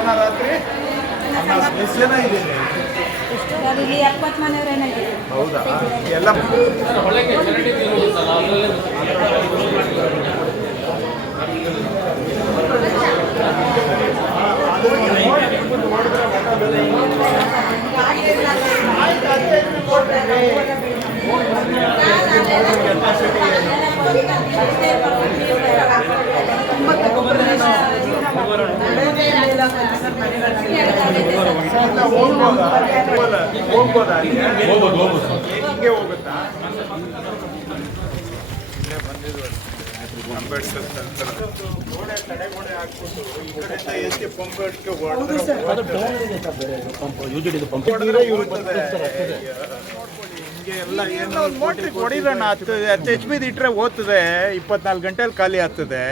ಮಧ್ಯಾಹ್ನ ರಾತ್ರಿ ಎಷ್ಟು ಜನ ಇದ್ದೀರಿ ಹೌದಾ? ಎಲ್ಲ ಹೋಗ್ಬೋದಾ ಹೋಗ್ಬೋದಾ ಅಲ್ಲಿಗೆ? ಹಿಂಗೆ ಹೋಗುತ್ತಾ ಇಲ್ಲೇ ಬಂದಿದ್ವು ಅಂಬೇಡ್ಕರ್. ಗೋಡೆ ತಡೆ ಗೋಡೆ ಹಾಕ್ಬಿಟ್ಟು ಈ ಕಡೆಯಿಂದ ಎತ್ತಿ ಪಂಪ್ ಇಟ್ಕೊ ಹೊಡ್ದ್ರೆ ಇವ್ರು ಬರ್ತಾರೆ. ನೋಡ್ಕೊಳ್ಳಿ, ಎಲ್ಲ ಏನು ಮೋಟ್ರಿಗೆ ಹೊಡಿರೋಣ ಹತ್ತು ಹತ್ತು ಎಚ್ ಬಿದ್ ಇಟ್ರೆ ಓದ್ತದೆ ಇಪ್ಪತ್ನಾಲ್ಕು ಗಂಟೆಲಿ ಖಾಲಿ ಆಗ್ತದೆ.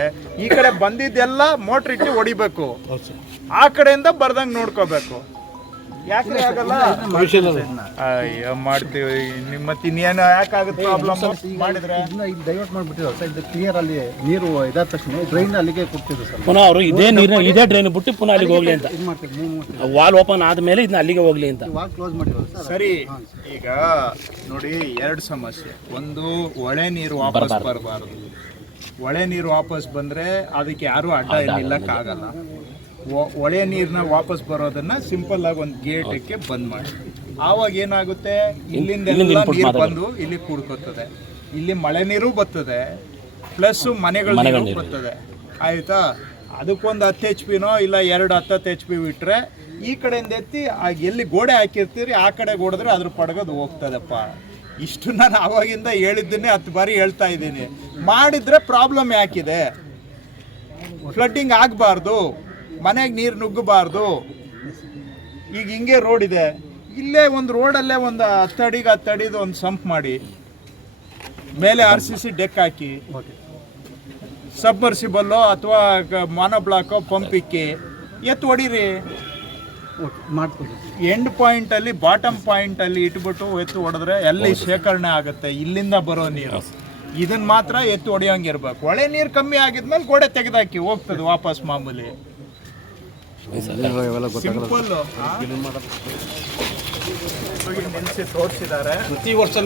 ಈ ಕಡೆ ಬಂದಿದ್ದೆಲ್ಲ ಮೋಟ್ರ್ ಇಟ್ಟು ಹೊಡಿಬೇಕು. ಆ ಕಡೆಯಿಂದ ಬರ್ದಂಗೆ ನೋಡ್ಕೋಬೇಕು. ಯಾಕ್ರಿ ಆಗಲ್ಲ ಅಯ್ಯೋ ಮಾಡ್ತೀವಿ. ನಿಮ್ಮ ಮತ್ತೆ ಇನ್ನೇನು ಯಾಕಾಗುತ್ತೆ ಪ್ರಾಬ್ಲಮ್ ಮಾಡಿದ್ರೆ? ಇದನ್ನ ಇಲ್ಲಿ ಡೈವರ್ಟ್ ಮಾಡಿಬಿಟ್ಟಿದ್ದಾರೆ ಸರ್. ಇದು ಕ್ಲಿಯರ್ ಅಲ್ಲಿ ನೀರು ಇದಾದ ತಕ್ಷಣ ಡ್ರೈನ್ ಅಲ್ಲಿಗೆ ಕೊಟ್ಟಿದ್ರು ಸರ್. ಪುನಃ ಅವರು ಇದೇ ನೀರು ಇದೇ ಡ್ರೈನ್ ಬಿಟ್ಟು ಪುನಃ ಅಲ್ಲಿಗೆ ಹೋಗ್ಲಿ ಅಂತ. ಇದು ಮಾಡ್ತೀವಿ ಮೂವ್ ವಾಲ್ ಓಪನ್ ಆದ್ಮೇಲೆ ಇದನ್ನ ಅಲ್ಲಿಗೆ ಹೋಗ್ಲಿ ಅಂತ. ವಾಲ್ ಕ್ಲೋಸ್ ಮಾಡಿರೋದು ಸರ್. ಸರಿ ಈಗ ನೋಡಿ ಎರಡು ಸಮಸ್ಯೆ. ಒಂದು ಒಳೆ ನೀರು ವಾಪಸ್ ಬರಬಾರದು. ಒಳೆ ನೀರು ವಾಪಸ್ ಬಂದ್ರೆ ಅದಕ್ಕೆ ಯಾರು ಅಡ್ಡ ನಿಲ್ಲಕ್ಕಾಗಲ್ಲ ಒಳೆ ನೀರನ್ನ ವಾಪಸ್ ಬರೋದನ್ನ ಸಿಂಪಲ್ ಆಗಿ ಒಂದು ಗೇಟಕ್ಕೆ ಬಂದ್ ಮಾಡಿ. ಆವಾಗ ಏನಾಗುತ್ತೆ? ಇಲ್ಲಿಂದ ನೀರು ಬಂದು ಇಲ್ಲಿ ಕೂಡ್ಕೋತದೆ. ಇಲ್ಲಿ ಮಳೆ ನೀರು ಬರ್ತದೆ ಪ್ಲಸ್ ಮನೆಗಳ ನೀರು ಬರ್ತದೆ. ಆಯ್ತಾ? ಅದಕ್ಕೊಂದು ಹತ್ತು ಎಚ್ ಪಿನೋ ಇಲ್ಲ ಎರಡು ಹತ್ತತ್ತು ಎಚ್ ಪಿ ಬಿಟ್ರೆ ಈ ಕಡೆಯಿಂದ ಎತ್ತಿ ಎಲ್ಲಿ ಗೋಡೆ ಹಾಕಿರ್ತೀರಿ ಆ ಕಡೆ ಗೋಡಿದ್ರೆ ಅದ್ರ ಪಡಗೋದು ಹೋಗ್ತದಪ್ಪ. ಇಷ್ಟು ನಾನು ಆವಾಗಿಂದ ಹೇಳಿದ್ದನ್ನೇ ಹತ್ತು ಬಾರಿ ಹೇಳ್ತಾ ಇದ್ದೀನಿ. ಮಾಡಿದ್ರೆ ಪ್ರಾಬ್ಲಮ್ ಯಾಕಿದೆ? ಫ್ಲಡ್ಡಿಂಗ್ ಆಗಬಾರ್ದು. ಮನೆಗೆ ನೀರು ನುಗ್ಗಬಾರ್ದು. ಈಗ ಹಿಂಗೆ ರೋಡ್ ಇದೆ. ಇಲ್ಲೇ ಒಂದು ರೋಡಲ್ಲೇ ಒಂದು ಹತ್ತಡಿಗೆ ಹತ್ತಡಿದು ಒಂದು ಸಂಪ್ ಮಾಡಿ. ಮೇಲೆ ಆರ್ ಸಿ ಸಿ ಡೆಕ್ ಹಾಕಿ. ಸಬ್ಮರ್ಸಿಬಲ್ಲೋ ಅಥವಾ ಮಾನೋ ಬ್ಲಾಕೋ ಪಂಪ್ ಇಕ್ಕಿ. ಎತ್ತು ಹೊಡೀರಿ. ಎಂಡ್ ಪಾಯಿಂಟಲ್ಲಿ ಬಾಟಮ್ ಪಾಯಿಂಟಲ್ಲಿ ಇಟ್ಬಿಟ್ಟು ಎತ್ತು ಹೊಡೆದ್ರೆ ಎಲ್ಲಿ ಶೇಖರಣೆ ಆಗುತ್ತೆ? ಇಲ್ಲಿಂದ ಬರೋ ನೀರು. ಇದನ್ನ ಮಾತ್ರ ಎತ್ತು ಹೊಡೆಯೋಂಗಿರ್ಬೇಕು ಹೊಳೆ ನೀರು ಕಮ್ಮಿ ಆಗಿದ್ಮೇಲೆ ಗೋಡೆ ತೆಗೆದಾಕಿ ಹೋಗ್ತದೆ ವಾಪಸ್ ಮಾಮೂಲಿ. ನಿಲ್ಲಿಸಿ ತೋರಿಸಿದ್ದಾರೆ ಪ್ರತಿ ವರ್ಷ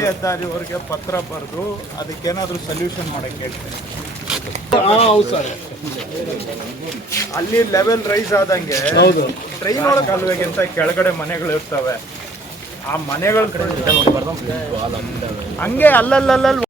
ಹೆದ್ದಾರಿವರೆಗೆ ಪತ್ರ ಬರೆದು ಅದಕ್ಕೇನಾದ್ರೂ ಸೊಲ್ಯೂಷನ್ ಮಾಡಕ್ಕೆ ಹೇಳ್ತೀನಿ ಅಲ್ಲಿ ಲೆವೆಲ್ ರೈಸ್ ಆದಂಗೆ ಟ್ರೈನ್ ಒಳಗೆ ಅಲ್ವೇಗಿಂತ ಕೆಳಗಡೆ ಮನೆಗಳು ಇರ್ತವೆ. ಆ ಮನೆಗಳ ಹಂಗೆ ಅಲ್ಲಲ್ಲಲ್ಲಿ